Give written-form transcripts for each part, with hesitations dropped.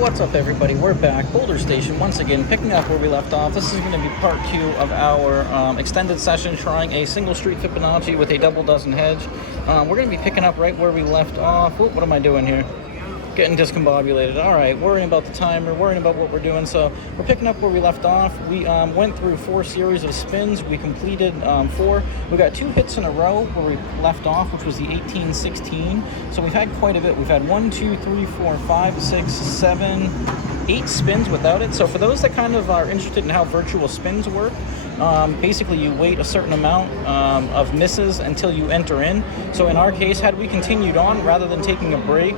What's up, everybody? We're back. Boulder Station once again, picking up where we left off. This is going to be part 2 of our extended session trying a single street Fibonacci with a double dozen hedge. We're going to be picking up right where we left off. What am I doing here? Getting discombobulated. All right, worrying about the timer, worrying about what we're doing. So we're picking up where we left off. We went through 4 series of spins. We completed 4. We got 2 hits in a row where we left off, which was the 18-16. So we've had quite a bit. We've had 1, 2, 3, 4, 5, 6, 7, 8 spins without it. So for those that kind of are interested in how virtual spins work, basically you wait a certain amount of misses until you enter in. So in our case, had we continued on rather than taking a break,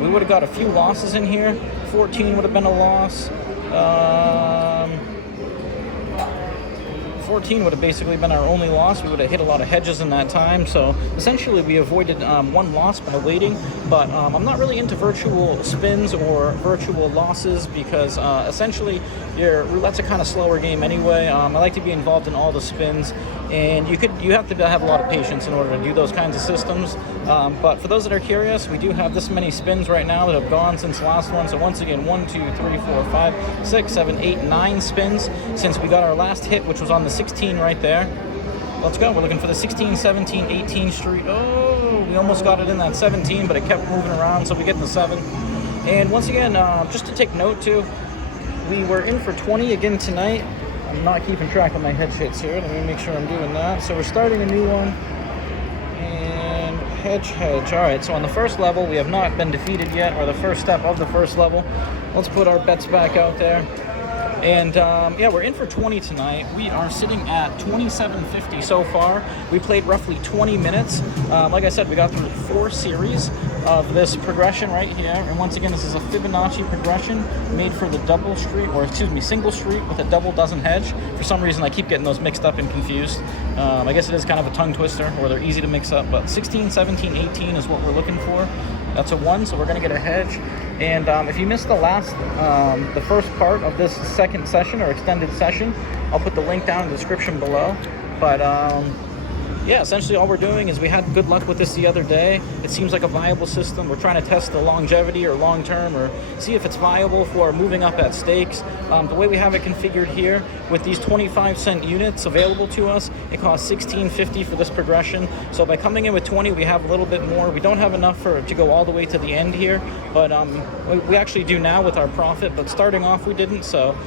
we would have got a few losses in here. 14 would have been a loss. 14 would have basically been our only loss. We would have hit a lot of hedges in that time. So essentially we avoided 1 loss by waiting. But I'm not really into virtual spins or virtual losses because essentially your roulette's a kind of slower game anyway. I like to be involved in all the spins, and you have to have a lot of patience in order to do those kinds of systems. But for those that are curious, we do have this many spins right now that have gone since the last one. So once again, 1, 2, 3, 4, 5, 6, 7, 8, 9 spins since we got our last hit, which was on the 16 right there. Let's go. We're looking for the 16, 17, 18 street. Oh, we almost got it in that 17, but it kept moving around, so we get the 7. And once again, just to take note too, we were in for 20 again tonight. I'm not keeping track of my hedge hits here. Let me make sure I'm doing that. So we're starting a new one. And hedge. All right, so on the first level, we have not been defeated yet, or the first step of the first level. Let's put our bets back out there. And yeah, we're in for 20 tonight. We are sitting at 27.50 so far. We played roughly 20 minutes. Like I said, we got through 4 series of this progression right here. And once again, this is a Fibonacci progression made for the double street, or excuse me, single street with a double dozen hedge. For some reason, I keep getting those mixed up and confused. I guess it is kind of a tongue twister, or they're easy to mix up. But 16, 17, 18 is what we're looking for. That's a 1, so we're going to get a hedge. And if you missed the first part of this second session or extended session, I'll put the link down in the description below. But yeah, essentially all we're doing is we had good luck with this the other day. It seems like a viable system. We're trying to test the longevity or long term, or see if it's viable for moving up at stakes. The way we have it configured here with these 25-cent units available to us, it costs $16.50 for this progression. So by coming in with 20, we have a little bit more. We don't have enough to go all the way to the end here, but we actually do now with our profit. But starting off, we didn't. So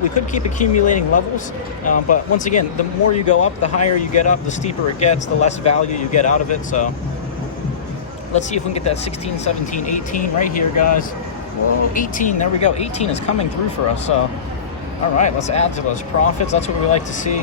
we could keep accumulating levels, but once again, the more you go up, the higher you get up, the steeper it gets, the less value you get out of it. So let's see if we can get that 16, 17, 18 right here, guys. Whoa, 18, there we go. 18 is coming through for us. So all right, let's add to those profits. That's what we like to see.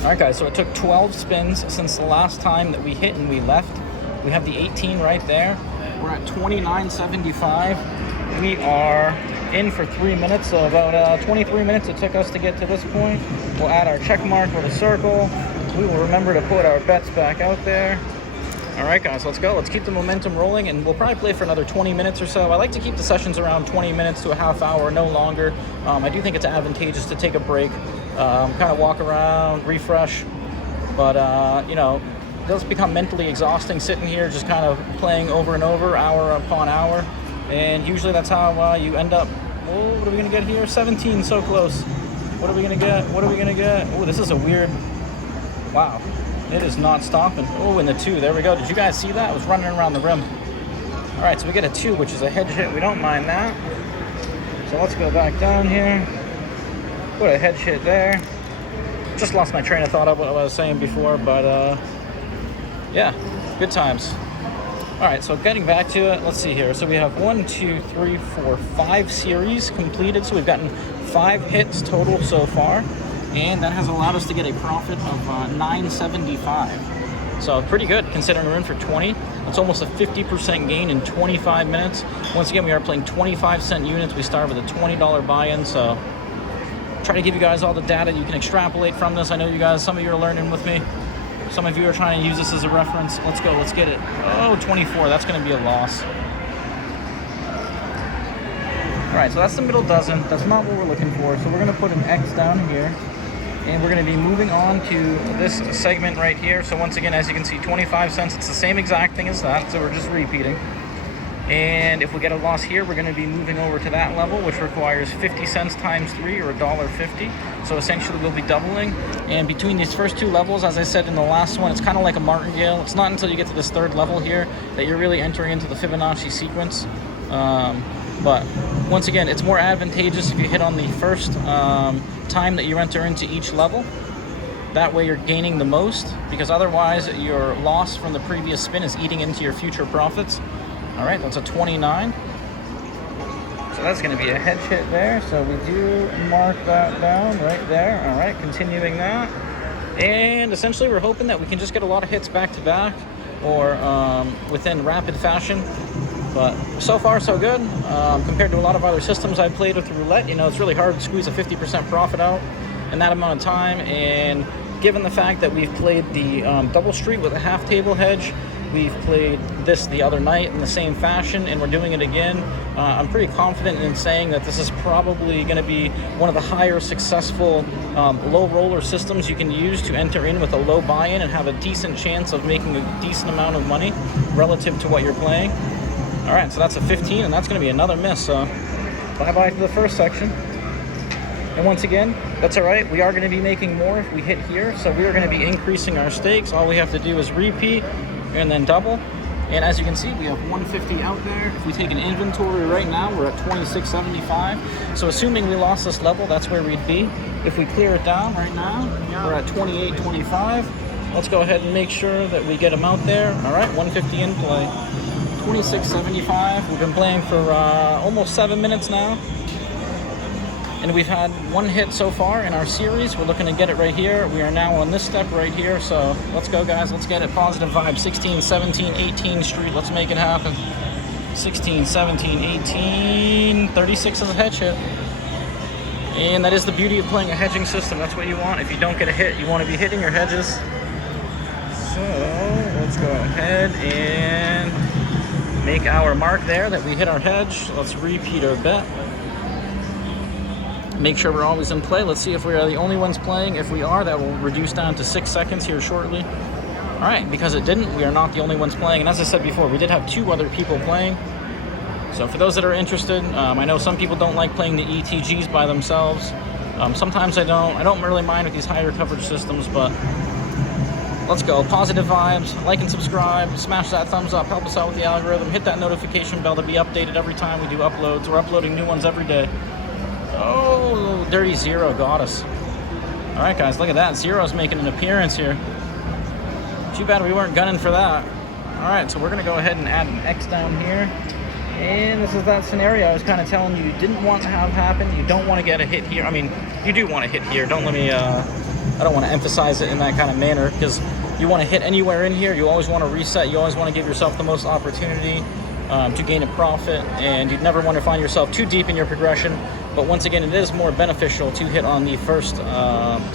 All right, guys, so it took 12 spins since the last time that we hit and we left. We have the 18 right there. We're at 29.75. We are in for 3 minutes, so about 23 minutes it took us to get to this point. We'll add our check mark with a circle. We will remember to put our bets back out there. All right, guys, let's go. Let's keep the momentum rolling, and we'll probably play for another 20 minutes or so. I like to keep the sessions around 20 minutes to a half hour, no longer. I do think it's advantageous to take a break, kind of walk around, refresh. But, you know, it does become mentally exhausting sitting here just kind of playing over and over, hour upon hour. And usually that's how you end up. Oh, what are we going to get here? 17, so close. What are we going to get? What are we going to get? Oh, this is a weird... Wow. It is not stopping. Oh, and the 2. There we go. Did you guys see that? I was running around the rim. All right, so we get a 2, which is a hedge hit. We don't mind that. So let's go back down here. Put a hedge hit there. Just lost my train of thought of what I was saying before, but yeah, good times. All right, so getting back to it, let's see here. So we have 1, 2, 3, 4, 5 series completed. So we've gotten 5 hits total so far, and that has allowed us to get a profit of $9.75. So pretty good considering we're in for 20. That's almost a 50% gain in 25 minutes. Once again, we are playing 25-cent units. We start with a $20 buy-in. So try to give you guys all the data you can extrapolate from this. I know you guys, some of you are learning with me. Some of you are trying to use this as a reference. Let's go. Let's get it. Oh, 24. That's going to be a loss. All right, so that's the middle dozen. That's not what we're looking for. So we're going to put an X down here. And we're going to be moving on to this segment right here. So once again, as you can see, 25 cents. It's the same exact thing as that. So we're just repeating. And if we get a loss here, we're going to be moving over to that level, which requires 50 cents times 3, or $1.50. So essentially we'll be doubling. And between these first two levels, as I said in the last one, it's kind of like a martingale. It's not until you get to this third level here that you're really entering into the Fibonacci sequence. But once again, it's more advantageous if you hit on the first time that you enter into each level. That way you're gaining the most, because otherwise your loss from the previous spin is eating into your future profits. All right, that's a 29. So that's going to be a hedge hit there. So we do mark that down right there. All right, continuing that. And essentially we're hoping that we can just get a lot of hits back to back, or within rapid fashion. But so far so good. Compared to a lot of other systems I've played with roulette, you know, it's really hard to squeeze a 50% profit out in that amount of time. And given the fact that we've played the double street with a half table hedge, we've played this the other night in the same fashion, and we're doing it again. I'm pretty confident in saying that this is probably going to be one of the higher successful low roller systems you can use to enter in with a low buy-in and have a decent chance of making a decent amount of money relative to what you're playing. All right, so that's a 15, and that's going to be another miss. So bye-bye to the first section. And once again, that's all right. We are going to be making more if we hit here. So we are going to be increasing our stakes. All we have to do is repeat and then double. And as you can see, we have 150 out there. If we take an inventory right now, we're at 26.75. So assuming we lost this level, that's where we'd be. If we clear it down right now, we're at 28.25. Let's go ahead and make sure that we get them out there. All right, 150 in play. 26.75. We've been playing for almost 7 minutes now. And we've had one hit so far in our series. We're looking to get it right here. We are now on this step right here. So let's go, guys. Let's get it. Positive vibe. 16, 17, 18 street. Let's make it happen. 16, 17, 18. 36 is a hedge hit. And that is the beauty of playing a hedging system. That's what you want. If you don't get a hit, you want to be hitting your hedges. So let's go ahead and make our mark there that we hit our hedge. Let's repeat our bet. Make sure we're always in play. Let's see if we are the only ones playing. If we are, that will reduce down to 6 seconds here shortly. All right, because it didn't, we are not the only ones playing. And as I said before, we did have 2 other people playing. So for those that are interested, I know some people don't like playing the ETGs by themselves. Sometimes I don't. I don't really mind with these higher coverage systems, but let's go. Positive vibes. Like and subscribe. Smash that thumbs up. Help us out with the algorithm. Hit that notification bell to be updated every time we do uploads. We're uploading new ones every day. Oh, dirty zero got us. All right, guys, look at that. Zero's making an appearance here. Too bad we weren't gunning for that. All right, so we're going to go ahead and add an X down here. And this is that scenario I was kind of telling you didn't want to have happen. You don't want to get a hit here. I mean, you do want to hit here. Don't let me, I don't want to emphasize it in that kind of manner, because you want to hit anywhere in here. You always want to reset. You always want to give yourself the most opportunity to gain a profit, and you'd never want to find yourself too deep in your progression. But once again, it is more beneficial to hit on the first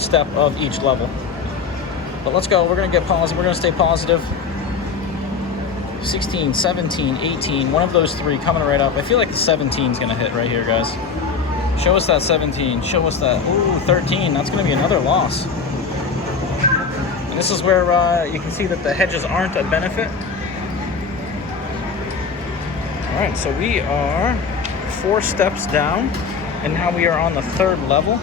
step of each level. But let's go. We're going to get positive. We're going to stay positive. 16, 17, 18. One of those 3 coming right up. I feel like the 17 is going to hit right here, guys. Show us that 17. Show us that. Ooh, 13. That's going to be another loss. And this is where you can see that the hedges aren't a benefit. All right, so we are 4 steps down. And now we are on the 3rd level.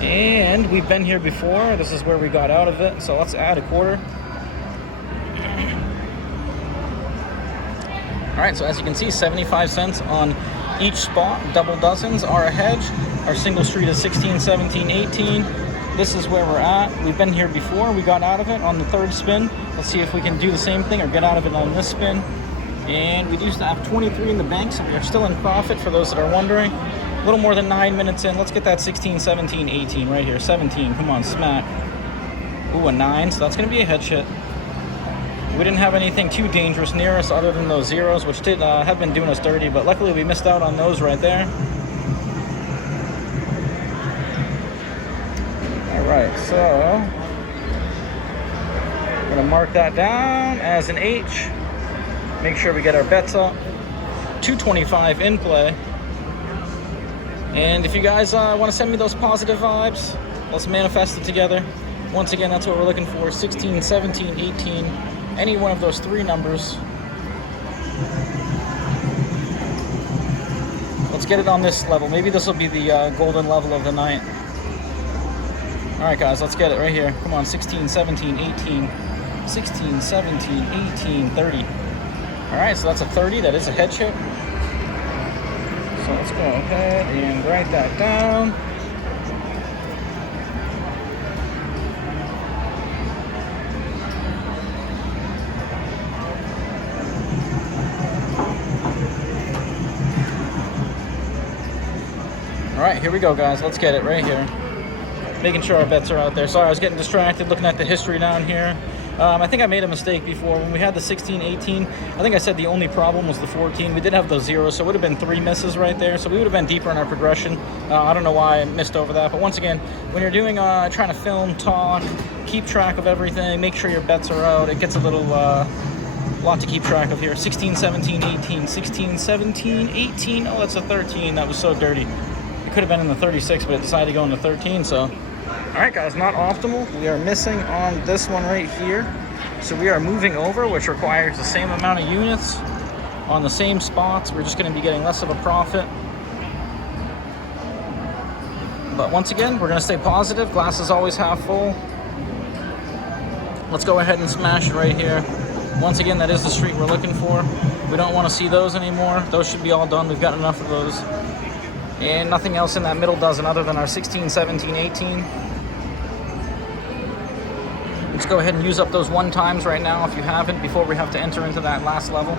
And we've been here before. This is where we got out of it. So let's add a quarter. All right, so as you can see, 75 cents on each spot. Double dozens are a hedge. Our single street is 16, 17, 18. This is where we're at. We've been here before. We got out of it on the 3rd spin. Let's see if we can do the same thing or get out of it on this spin. And we used to have 23 in the bank, so we are still in profit for those that are wondering. A little more than 9 minutes in. Let's get that 16, 17, 18 right here. 17, come on, smack. Ooh, a 9, so that's going to be a hedge hit. We didn't have anything too dangerous near us other than those zeros, which did have been doing us dirty, but luckily we missed out on those right there. All right, so I'm going to mark that down as an H. Make sure we get our bets up. 225 in play. And if you guys want to send me those positive vibes, let's manifest it together. Once again, that's what we're looking for. 16, 17, 18, any one of those 3 numbers. Let's get it on this level. Maybe this will be the golden level of the night. All right, guys, let's get it right here. Come on, 16, 17, 18, 16, 17, 18, 30. All right, so that's a 30. That is a hedge hit. So let's go ahead and write that down. All right, here we go, guys. Let's get it right here. Making sure our bets are out there. Sorry, I was getting distracted looking at the history down here. I think I made a mistake before. When we had the 16, 18, I think I said the only problem was the 14. We did have those zeros, so it would have been 3 misses right there. So we would have been deeper in our progression. I don't know why I missed over that. But once again, when you're doing, trying to film, talk, keep track of everything, make sure your bets are out. It gets a little, lot to keep track of here. 16, 17, 18, 16, 17, 18. Oh, that's a 13. That was so dirty. It could have been in the 36, but it decided to go in the 13, so. All right, guys, not optimal. We are missing on this one right here. So we are moving over, which requires the same amount of units on the same spots. We're just going to be getting less of a profit. But once again, we're going to stay positive. Glass is always half full. Let's go ahead and smash it right here. Once again, that is the street we're looking for. We don't want to see those anymore. Those should be all done. We've got enough of those. And nothing else in that middle dozen other than our 16, 17, 18. Let's go ahead and use up those 1 times right now if you haven't, before we have to enter into that last level.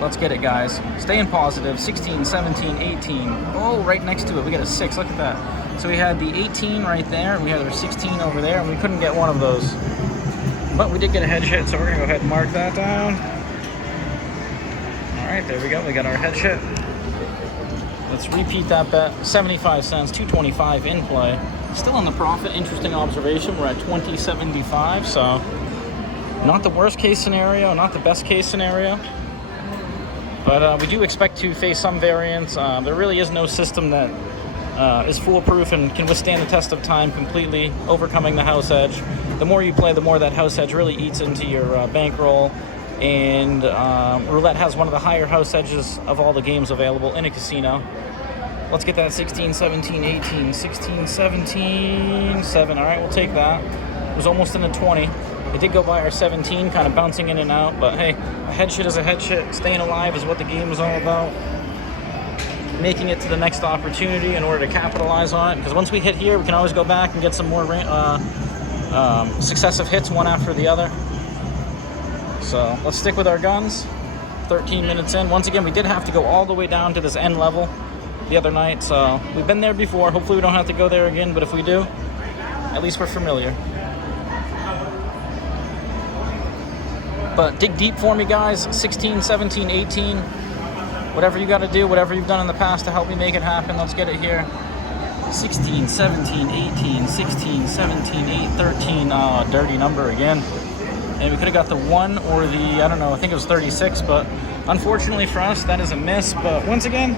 Let's get it, guys. Staying positive. 16, 17, 18. Oh, right next to it, we got a 6. Look at that. So we had the 18 right there, and we had our 16 over there, and we couldn't get one of those. But we did get a hedge hit, so we're going to go ahead and mark that down. All right, there we go. We got our hedge hit. Let's repeat that bet. 75 cents, 225 in play. Still on the profit. Interesting observation. We're at 20.75, so not the worst case scenario, not the best case scenario. But we do expect to face some variance. There really is no system that is foolproof and can withstand the test of time completely, overcoming the house edge. The more you play, the more that house edge really eats into your bankroll. And roulette has one of the higher house edges of all the games available in a casino. Let's get that 16, 17, 18, 16, 17, 7. All right, we'll take that. It was almost in the 20. It did go by our 17, kind of bouncing in and out. But hey, a head shit is a head shit. Staying alive is what the game is all about. Making it to the next opportunity in order to capitalize on it. Because once we hit here, we can always go back and get some more successive hits, one after the other. So let's stick with our guns. 13 minutes in. Once again, we did have to go all the way down to this end level the other night, so we've been there before. Hopefully we don't have to go there again, but if we do, at least we're familiar. But dig deep for me, guys. 16, 17, 18. Whatever you got to do, whatever you've done in the past to help me make it happen, let's get it here. 16, 17, 18, 16, 17, 8, 13. Oh, dirty number again. And we could have got the 1 or the, I don't know, I think it was 36, but unfortunately for us, that is a miss. But once again,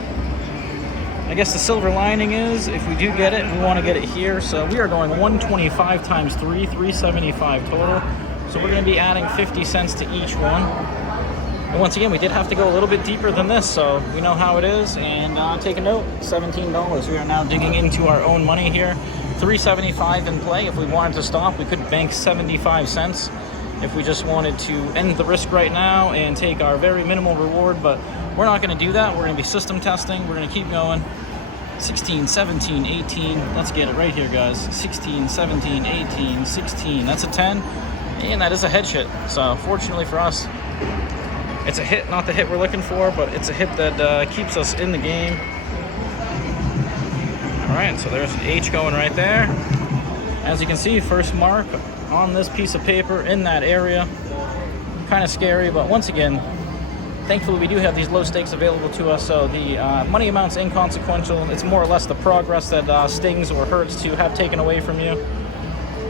I guess the silver lining is, if we do get it, we want to get it here. So we are going 125 times 3, 375 total. So we're going to be adding 50 cents to each one. And once again, we did have to go a little bit deeper than this, so we know how it is. And take a note, $17. We are now digging into our own money here. 375 in play. If we wanted to stop, we could bank 75 cents. If we just wanted to end the risk right now and take our very minimal reward, but we're not going to do that. We're going to be system testing. We're going to keep going. 16, 17, 18. Let's get it right here, guys. 16, 17, 18, 16. That's a 10. And that is a hedge hit. So fortunately for us, it's a hit, not the hit we're looking for, but it's a hit that keeps us in the game. All right, so there's an H going right there. As you can see, first mark on this piece of paper in that area. Kind of scary, but once again, thankfully we do have these low stakes available to us, so the money amount's inconsequential. It's more or less the progress that stings or hurts to have taken away from you.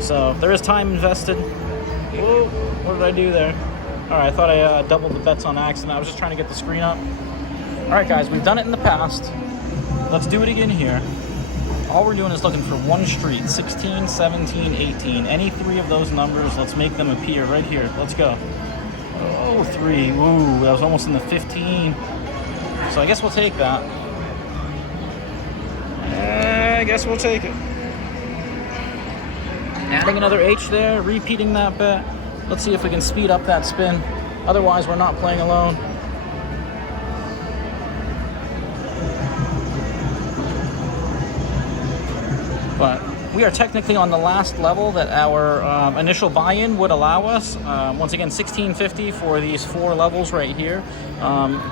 So there is time invested. Whoa, what did I do there? All right, I thought I doubled the bets on accident. I was just trying to get the screen up. All right, guys, we've done it in the past. Let's do it again here. All we're doing is looking for one street, 16, 17, 18. Any 3 of those numbers, let's make them appear right here. Let's go. Oh, 3. Ooh, that was almost in the 15. So I guess we'll take that. I guess we'll take it. Adding another H there, repeating that bet. Let's see if we can speed up that spin. Otherwise, we're not playing alone. But we are technically on the last level that our initial buy-in would allow us. Once again, $16.50 for these 4 levels right here.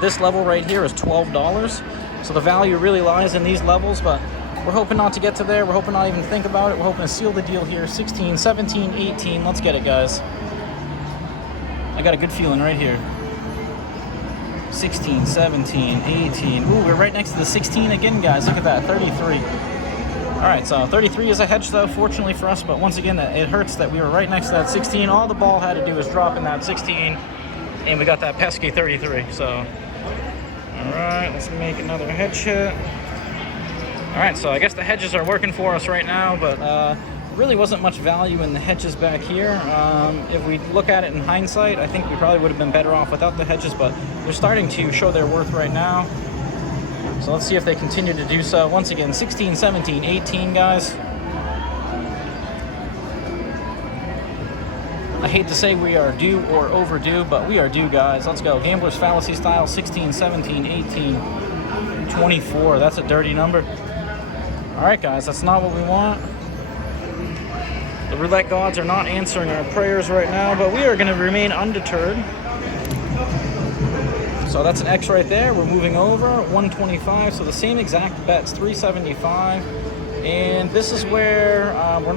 This level right here is $12. So the value really lies in these levels, but we're hoping not to get to there. We're hoping not even think about it. We're hoping to seal the deal here. 16, 17, 18. Let's get it, guys. I got a good feeling right here. 16, 17, 18. Ooh, we're right next to the 16 again, guys. Look at that, 33. All right, so 33 is a hedge, though, fortunately for us. But once again, it hurts that we were right next to that 16. All the ball had to do was drop in that 16, and we got that pesky 33. So, all right, let's make another hedge hit. All right, so I guess the hedges are working for us right now, but really wasn't much value in the hedges back here. If we look at it in hindsight, I think we probably would have been better off without the hedges, but they're starting to show their worth right now. So let's see if they continue to do so. Once again, 16, 17, 18, guys. I hate to say we are due or overdue, but we are due, guys. Let's go. Gambler's Fallacy style, 16, 17, 18, 24. That's a dirty number. All right, guys, that's not what we want. The roulette gods are not answering our prayers right now, but we are going to remain undeterred. So that's an X right there. We're moving over, 125. So the same exact bet's 375. And this is where we're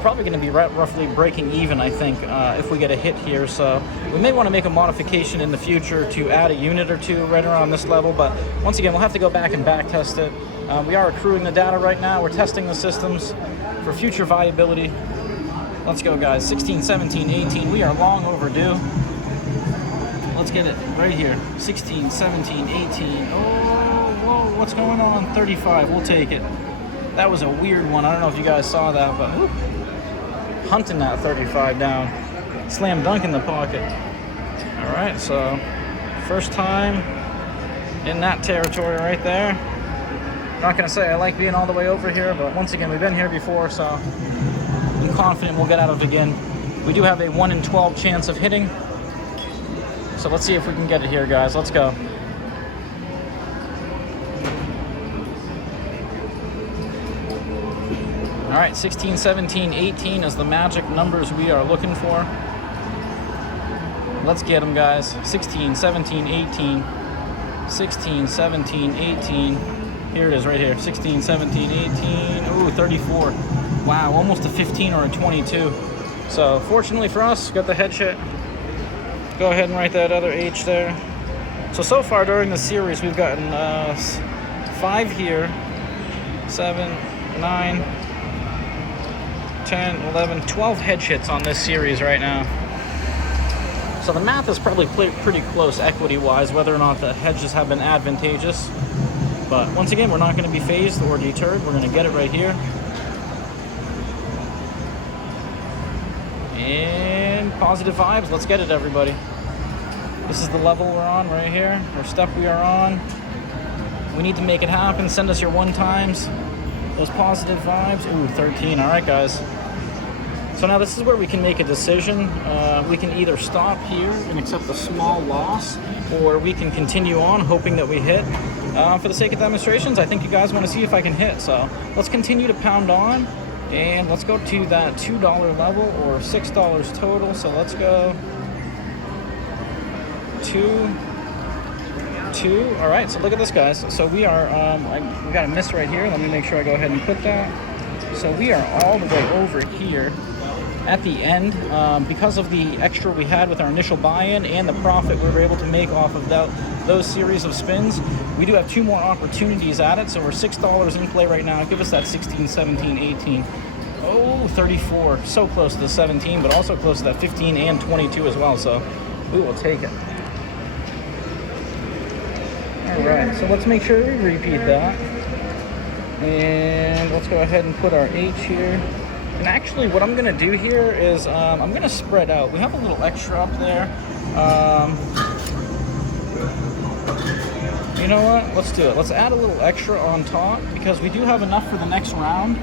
probably going to be roughly breaking even, I think, if we get a hit here. So we may want to make a modification in the future to add a unit or two right around this level. But once again, we'll have to go back and back test it. We are accruing the data right now. We're testing the systems for future viability. Let's go, guys. 16, 17, 18. We are long overdue. Let's get it right here. 16, 17, 18. Oh, whoa, what's going on? 35. We'll take it. That was a weird one. I don't know if you guys saw that, but whoop, hunting that 35 down. Slam dunk in the pocket. All right, so first time in that territory right there. Not going to say I like being all the way over here, but once again, we've been here before, so I'm confident we'll get out of it again. We do have a 1 in 12 chance of hitting. So let's see if we can get it here, guys. Let's go. All right, 16, 17, 18 is the magic numbers we are looking for. Let's get them, guys. 16, 17, 18. 16, 17, 18. Here it is right here. 16, 17, 18. Ooh, 34. Wow, almost a 15 or a 22. So fortunately for us, got the hedge hit. Go ahead and write that other H there. So far during the series, we've gotten 5 here, 7, 9, 10, 11, 12 hedge hits on this series right now. So the math is probably pretty close equity-wise, whether or not the hedges have been advantageous. But once again, we're not going to be phased or deterred. We're going to get it right here. And positive vibes. Let's get it, everybody. This is the level we're on right here, or step we are on. We need to make it happen. Send us your 1-times. Those positive vibes. Ooh, 13. All right, guys. So now this is where we can make a decision. We can either stop here and accept a small loss, or we can continue on hoping that we hit. For the sake of demonstrations, I think you guys want to see if I can hit. So let's continue to pound on, and let's go to that $2 level, or $6 total. So let's go 2, 2. All right, so look at this, guys. So we are, we got a miss right here. Let me make sure I go ahead and put that. So we are all the way over here at the end, because of the extra we had with our initial buy-in and the profit we were able to make off of those series of spins. We do have 2 more opportunities at it, so we're $6 in play right now. Give us that 16, 17, 18. Oh, 34. So close to the 17, but also close to that 15 and 22 as well, so we will take it. All right, so let's make sure we repeat that. And let's go ahead and put our H here. And actually, what I'm going to do here is I'm going to spread out. We have a little extra up there. You know what? Let's do it. Let's add a little extra on top because we do have enough for the next round.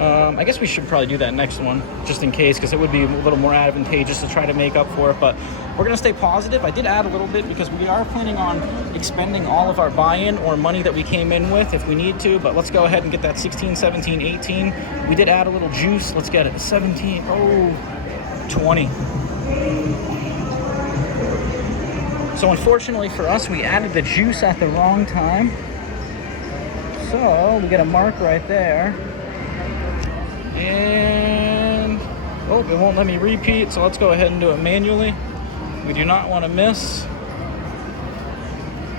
I guess we should probably do that next one just in case, because it would be a little more advantageous to try to make up for it. But we're going to stay positive. I did add a little bit because we are planning on expending all of our buy-in or money that we came in with if we need to. But let's go ahead and get that 16, 17, 18. We did add a little juice. Let's get it. 17. Oh, 20. So unfortunately for us, we added the juice at the wrong time. So we get a mark right there. And, oh, it won't let me repeat, so let's go ahead and do it manually. We do not want to miss.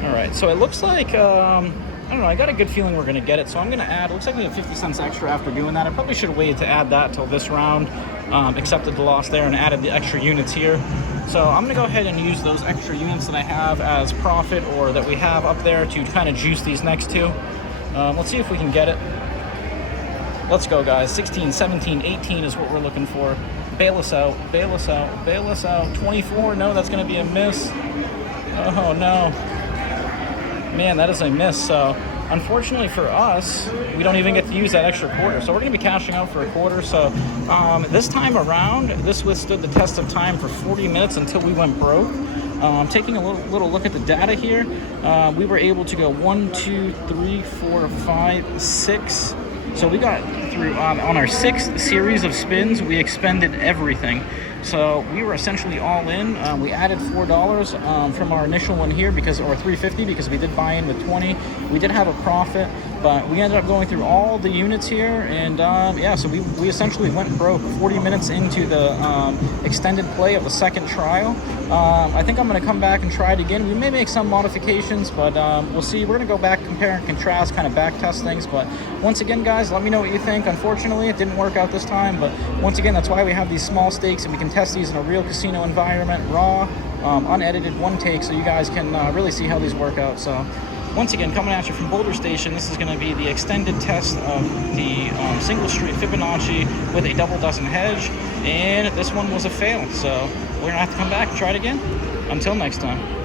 All right, so it looks like, I don't know, I got a good feeling we're going to get it, so I'm going to add, looks like we have 50 cents extra after doing that. I probably should have waited to add that till this round, accepted the loss there and added the extra units here. So I'm going to go ahead and use those extra units that I have as profit, or that we have up there, to kind of juice these next two. Let's see if we can get it. Let's go, guys. 16, 17, 18 is what we're looking for. Bail us out, bail us out, bail us out. 24, no, that's going to be a miss. Oh, no. Man, that is a miss. So, unfortunately for us, we don't even get to use that extra quarter. So we're going to be cashing out for a quarter. So this time around, this withstood the test of time for 40 minutes until we went broke. Taking a little look at the data here, we were able to go 1, 2, 3, 4, 5, 6. So we got through, on our 6th series of spins, we expended everything. So we were essentially all in. We added $4 from our initial one here, or $3.50, because we did buy in with 20. We did have a profit, but we ended up going through all the units here, and yeah, so we essentially went broke 40 minutes into the extended play of the second trial. I think I'm going to come back and try it again. We may make some modifications, but we'll see. We're going to go back, compare and contrast, kind of back test things. But once again, guys, let me know what you think. Unfortunately, it didn't work out this time, but once again, that's why we have these small stakes, and we can test these in a real casino environment, raw, unedited, one take, so you guys can really see how these work out. So once again, coming at you from Boulder Station, this is going to be the extended test of the single street Fibonacci with a double dozen hedge, and this one was a fail, so we're going to have to come back and try it again. Until next time.